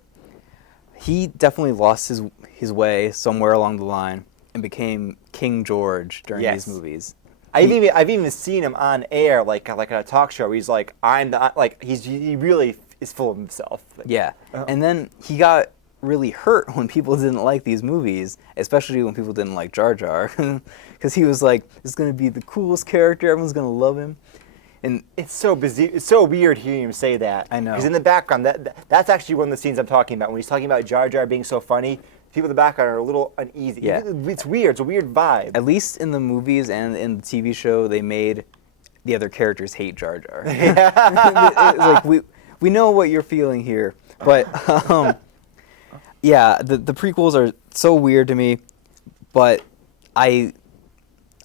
he definitely lost his way somewhere along the line and became King George during these movies. I've even seen him on air, like on a talk show. He's like, he really is full of himself. Yeah, and then he got really hurt when people didn't like these movies, especially when people didn't like Jar Jar, because he was like, "This is gonna be the coolest character. Everyone's gonna love him." And it's so busy. It's so weird hearing him say that. I know. Because in the background, that's actually one of the scenes I'm talking about. When he's talking about Jar Jar being so funny, people in the background are a little uneasy. Yeah. It's weird. It's a weird vibe. At least in the movies and in the TV show, they made the other characters hate Jar Jar. Yeah. It's like we know what you're feeling here, but yeah, the prequels are so weird to me, but I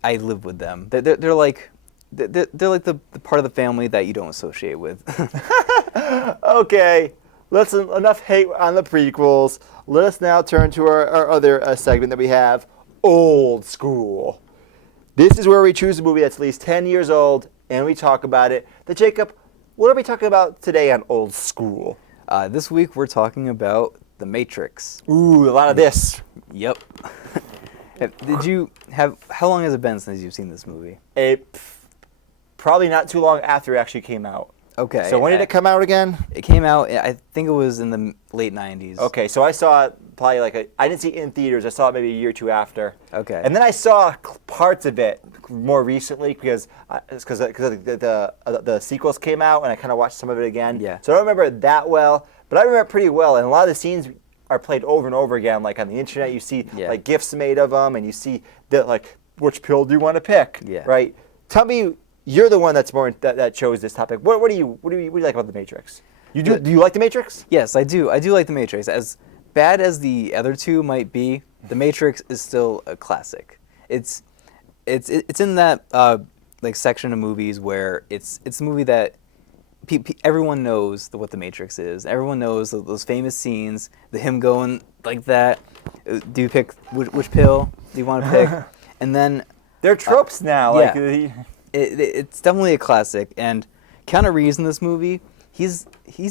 live with them. They're like the part of the family that you don't associate with. Okay, enough hate on the prequels. Let us now turn to our other segment that we have, Old School. This is where we choose a movie that's at least 10 years old, and we talk about it. Jacob, what are we talking about today on Old School? This week we're talking about The Matrix. Ooh, a lot of this. Yep. How long has it been since you've seen this movie? Probably not too long after it actually came out. Okay. So when did it come out again? It came out, I think it was in the late 90s. Okay, so I saw it probably I didn't see it in theaters. I saw it maybe a year or two after. Okay. And then I saw parts of it more recently because the sequels came out and I kind of watched some of it again. Yeah. So I don't remember it that well, but I remember it pretty well. And a lot of the scenes are played over and over again. Like on the internet, you see like GIFs made of them, and you see which pill do you want to pick? Yeah. Right. Tell me. You're the one that's that chose this topic. What do you like about The Matrix? Do you like The Matrix? Yes, I do. I do like The Matrix. As bad as the other two might be, The Matrix is still a classic. It's in that section of movies where it's a movie that everyone knows what The Matrix is. Everyone knows those famous scenes, him going like that. Do you pick which pill do you want to pick? And then they're tropes now. Yeah. It's definitely a classic, and Keanu Reeves in this movie, he's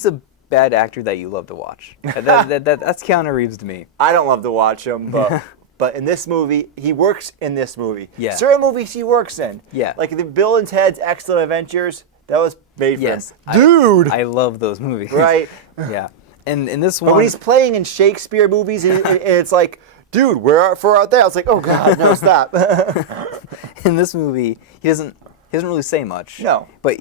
a bad actor that you love to watch. That's Keanu Reeves to me. I don't love to watch him, but in this movie, he works in this movie. Yeah. Certain movies he works in. Yeah. Like the Bill and Ted's Excellent Adventures, that was made for him. Dude! I love those movies. Right? Yeah. And in this one... But when he's playing in Shakespeare movies, and it's like, dude, we're out there. I was like, oh God, no, stop. In this movie, he doesn't really say much. No. But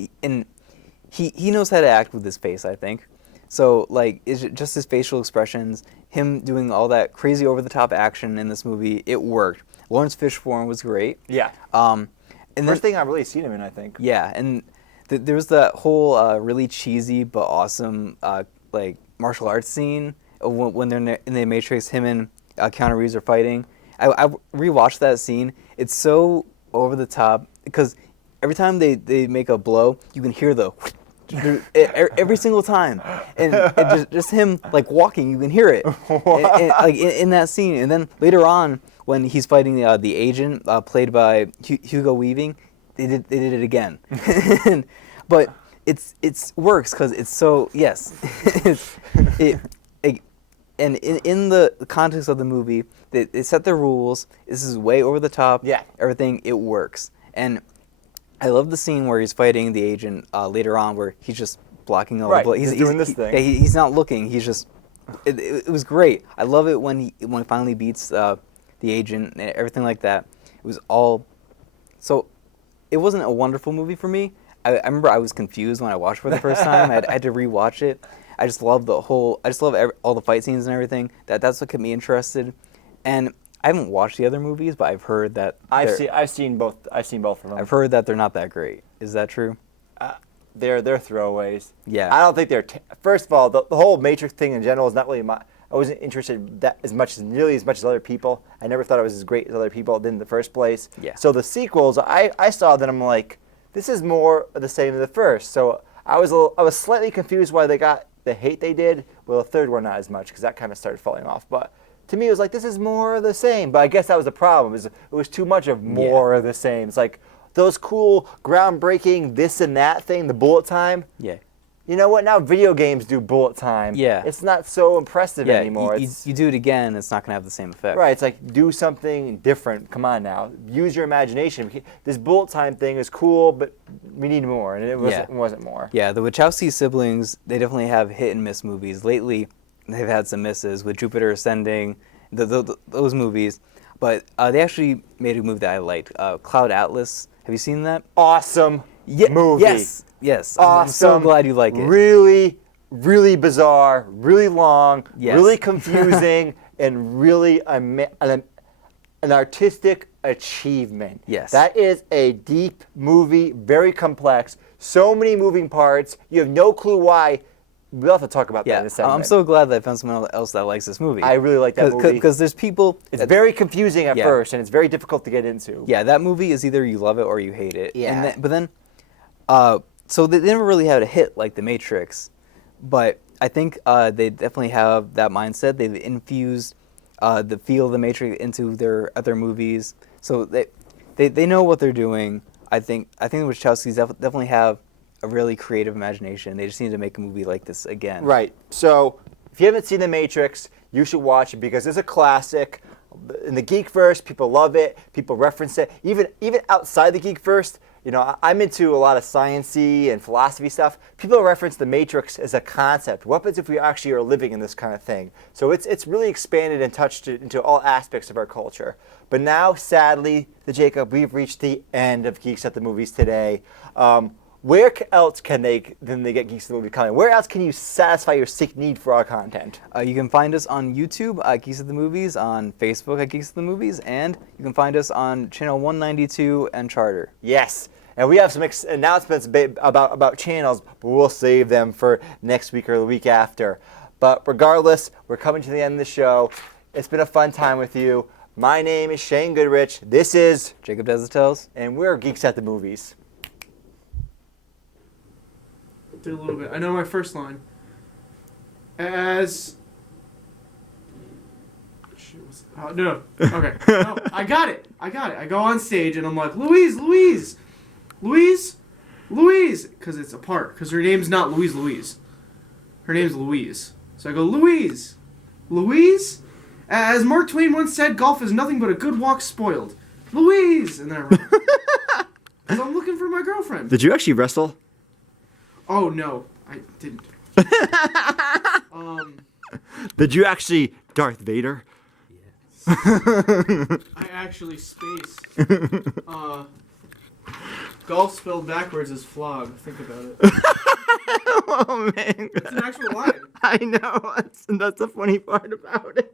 he knows how to act with his face, I think. So, it's just his facial expressions, him doing all that crazy over-the-top action in this movie, it worked. Lawrence Fishburne was great. Yeah. And First thing I've really seen him in, I think. Yeah, and there was that whole really cheesy but awesome martial arts scene when they're in the Matrix, him and Keanu Reeves are fighting. I rewatched that scene. It's so over the top because every time they make a blow, you can hear every single time, and just him walking, you can hear it, in that scene. And then later on, when he's fighting the agent played by Hugo Weaving, they did it again. But it's works because it's so and in the context of the movie, they set the rules. This is way over the top. Yeah. Everything, it works. And I love the scene where he's fighting the agent later on, where he's just blocking all the blood. He's doing this thing. He's not looking. He's just. It was great. I love it when he finally beats the agent and everything like that. It was all. So, it wasn't a wonderful movie for me. I remember I was confused when I watched it for the first time. I had to rewatch it. I just love all the fight scenes and everything. That's what kept me interested. And I haven't watched the other movies, but I've heard that I've seen both of them. I've heard that they're not that great. Is that true? They're throwaways. Yeah. I don't think they're. First of all, the whole Matrix thing in general is not really I wasn't interested nearly as much as other people. I never thought it was as great as other people did in the first place. Yeah. So the sequels, I saw that I'm like, this is more of the same as the first. So I was slightly confused why they got the hate they did. Well, the third one not as much because that kind of started falling off. But to me, it was like, this is more of the same. But I guess that was the problem. It was too much of more of the same. It's like those cool, groundbreaking this and that thing, the bullet time. Yeah. you know what? Now video games do bullet time. Yeah. It's not so impressive Yeah, anymore. you do it again, it's not going to have the same effect. Right, it's like, do something different. Come on now. Use your imagination. This bullet time thing is cool, but we need more, and it wasn't more. Yeah, the Wachowski siblings, they definitely have hit and miss movies. Lately, they've had some misses with Jupiter Ascending, those movies. But they actually made a movie that I liked, Cloud Atlas. Have you seen that? Awesome movie. Yes. Awesome. I'm so glad you like it. Really, really bizarre, really long, Yes. really confusing, and really an artistic achievement. Yes. That is a deep movie, very complex, so many moving parts. You have no clue why. We'll have to talk about that in a second. I'm so glad that I found someone else that likes this movie. I really like that movie. Because there's people... It's very confusing at first, and it's very difficult to get into. Yeah, that movie is either you love it or you hate it. Yeah. But then, so they never really had a hit like The Matrix, but I think they definitely have that mindset. They've infused the feel of The Matrix into their other movies, so they know what they're doing. I think the Wachowskis definitely have a really creative imagination. They just need to make a movie like this again. Right. So if you haven't seen The Matrix, you should watch it because it's a classic. In the Geekverse, people love it. People reference it. Even outside the Geekverse, you know, I'm into a lot of science-y and philosophy stuff. People reference The Matrix as a concept. What happens if we actually are living in this kind of thing? So it's really expanded and touched into all aspects of our culture. But now, sadly, Jacob, we've reached the end of Geeks at the Movies today. Where else can they get Geeks at the Movies content? Where else can you satisfy your sick need for our content? You can find us on YouTube at Geeks at the Movies, on Facebook at Geeks at the Movies, and you can find us on channel 192 and Charter. Yes, and we have some announcements about channels, but we'll save them for next week or the week after. But regardless, we're coming to the end of the show. It's been a fun time with you. My name is Shane Goodrich. This is Jacob Desitels. And we're Geeks at the Movies. Did a little bit. I know my first line. As... Shit, no. Okay. No, I got it. I go on stage and I'm like, Louise. Because it's apart. Because her name's not Louise. Her name's Louise. So I go, Louise. As Mark Twain once said, golf is nothing but a good walk spoiled. Louise. And then I run. Because I'm looking for my girlfriend. Did you actually wrestle? Oh, no. I didn't. Did you actually Darth Vader? Yes. I actually space. Golf spelled backwards is flog. Think about it. Oh, man. It's an actual line. I know. That's the funny part about it.